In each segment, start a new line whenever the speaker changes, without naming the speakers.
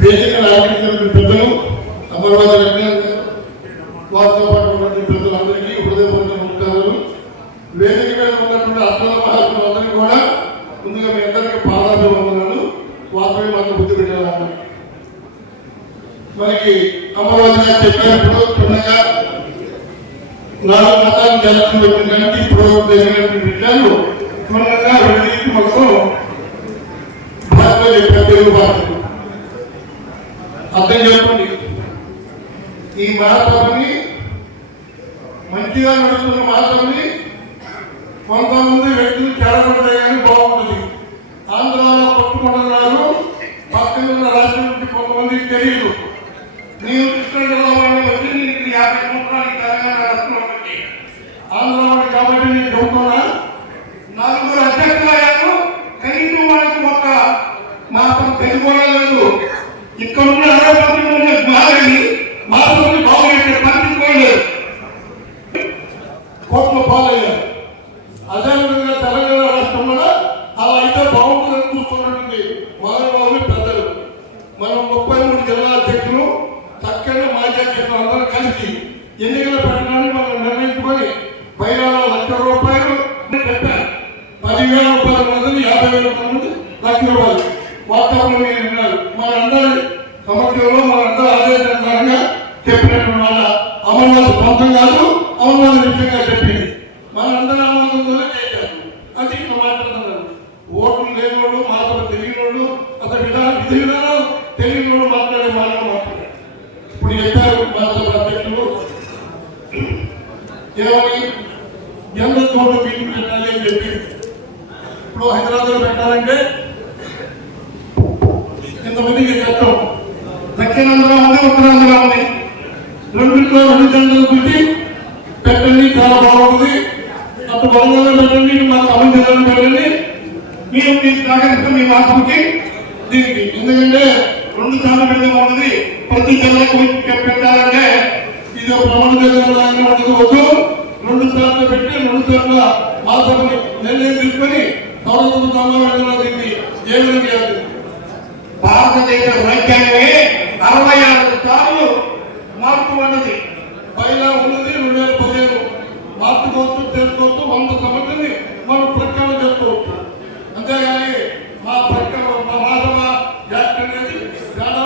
వేదిక ఆలోచించిన పెద్దలు అమర్వాద వారితో పాటు ఉన్నటువంటి పెద్దలందరికీ హృదయపూర్వక నమస్కారాలు. వేదిక మీద ఉన్నటువంటి అర్థల మహాత్ములందరికీ కూడా ముందుగా మీ అందరికీ పాదాభివందనాలు. వాసవి మాకు బుద్ధి పెట్టాలన్నారు మనకి అమర్వాద చెప్పినప్పుడు చిన్నగా నాలుగు మతాలు జరుగుతున్నటువంటి కానీ ఇప్పుడు జరిగినటువంటి విషయాలు క్షుణ్ణంగా రెండింటి మొత్తం భాషలో చెప్పారు తెలుగు భాషలో. అర్థం చెప్పండి. ఈ మహాసభని మంచిగా నడుస్తున్న మహాసభని కొంతమంది వ్యక్తులు చెడగొడితే కానీ బాగుంటుంది. మాత్రం తెలుసుకోలేదు. ఇక్కడ ఉన్న అరవై మంది ఉండే మాత్రం బాగుంటే పట్టించుకోలేదు. కోట్ల పాలయ్యారు అదేవిధంగా తెలంగాణ రాష్ట్రంలో అలా అయితే బాగుంటుందని చూస్తున్నటువంటి మహానుభావులు పెద్దలు. మనం ముప్పై మూడు జిల్లా అధ్యక్షులు చక్కగా మాజీ అధ్యక్షులు అందరూ కలిసి ఎన్నికల పెట్టడానికి మనం నిర్ణయించుకొని పైన లక్ష రూపాయలు చెప్పారు. పదివేల రూపాయల మంది యాభై వేల మంది లక్ష రూపాయలు. వాతావరణం నేను విన్నాను మనందరి సమక్షంలో మనందరూ ఆదేశంగా చెప్పినటువంటి వాళ్ళ అమర్నాథ్ సొంతం కాదు అమర్నాథ్ విషయంగా చెప్పింది. మనందరూ అమర్నాథంతోనే చేశారు. అది ఇక్కడ మాట్లాడుతున్నారు ఓట్లు లేనివాడు మాటలు తెలియనోడు అసలు విధానం విధి విధానాలు తెలియనోడు మాట్లాడే మాటలు మాట్లాడారు. ఇప్పుడు చెప్పారు మాట్లాడే అధ్యక్షులు. ఏమని? ఎంత చోట్ల మీటింగ్ పెట్టాలి అని చెప్పి. ఇప్పుడు హైదరాబాద్లో పెట్టాలంటే ఇంతమందికి కష్టం దక్షిణాంధ్ర ఉంది ఉత్తరాంధ్ర ఉంది. రెండింటిలో రెండు జంటలు పెట్టి పెట్టండి చాలా బాగుంది. అప్పుడు వరంగల్లో పెట్టండి మా తమిళ జిల్లాలో పెట్టండి. మీరు మీకు సహకరిస్తే మీ మాటకి దీనికి. ఎందుకంటే రెండు సార్లు పెద్దగా ఉన్నది ప్రతి జిల్లాకు పెట్టాలంటే ఇది ఒక ప్రమాణ జిల్లాగా ఉండదు రెండు సార్లు పెట్టి రెండు సార్లు మాసపని నిర్ణయం తీసుకొని సౌరభ సమావేశంలో దీన్ని ఏ విధంగా చేయాలి భారతదేశ రాజ్యాంగమే అరవై ఆరు సార్లు మార్పు అన్నది. పైన ఉన్నది రెండు వేల పదిహేను. మార్చుకోవచ్చు చేసుకోవచ్చు వంద సమస్యని మనం ప్రకటన చేసుకోవచ్చు. అంతేగాని మా ప్రకటన మా మాధవ యాక్ట్ అనేది చాలా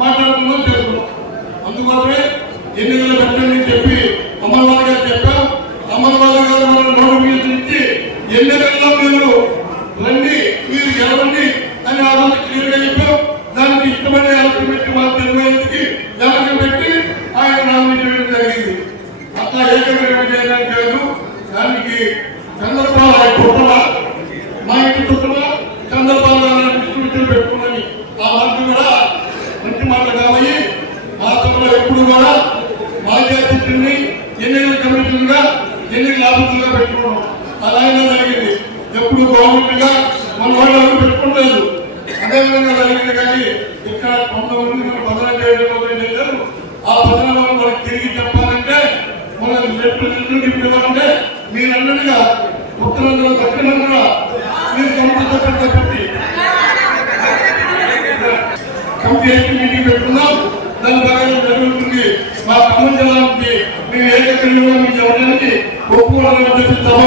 మాట్లాడుతున్నాం చేస్తున్నాం. అందుకోసమే ఎన్నికలు పెట్టండి చెప్పి అమర్వాల్ గారు చెప్పాం అమర్వాల్ గారు మన నోటిఫికేషన్ ఇచ్చి ఎన్నికల్లో మీరు రండి మీరు గెలవండి అని ఆ రోజు క్లియర్గా చెప్పాం దానికి ఇష్టమైన ఎలక్షన్ పెట్టి మా తెలుగు ఐదుకి ఎలక్షన్ పెట్టి ఆయన నామినేషన్ వేయడం జరిగింది అట్లా ఏకగ్రీవం కాదు దానికి చంద్రబాబు ఆయన కుటుంబ మా ఇంటి కుటుంబ చంద్రబాబు గారు విష్ణు పెట్టుకున్నది. ఆ మాట కూడా మంచి మాట కాబట్టి మా ఎప్పుడు కూడా మాజీ అధ్యక్షుడిని ఎన్నికల కమిషన్ ఎన్నికల ఆఫీసులుగా పెట్టుకున్నాం. అలాగే జరిగింది. ఎప్పుడు గవర్నమెంట్ మన వాళ్ళు ఎవరు పెట్టుకోలేదు అదే జరిగింది కానీ ఇక్కడ కొంతమంది బదనం చేయడం ఆ బదనం తిరిగి చెప్పాలంటే మన రిప్రజెంటేటివ్ ఇవ్వాలంటే మీరన్నట్టుగా ఉత్తరాంధ్ర కూడా మీరు సంతృప్తి పెట్టి కమిటీ మీటింగ్ పెట్టుకుందాం దాని ప్రకారం జరుగుతుంది. మా ఖమ్మం జిల్లాకి నుంచి మేము ఏకగ్రీవంగా మీకు ఎవరికి ఒప్పుకోవాలని చెప్పి సభ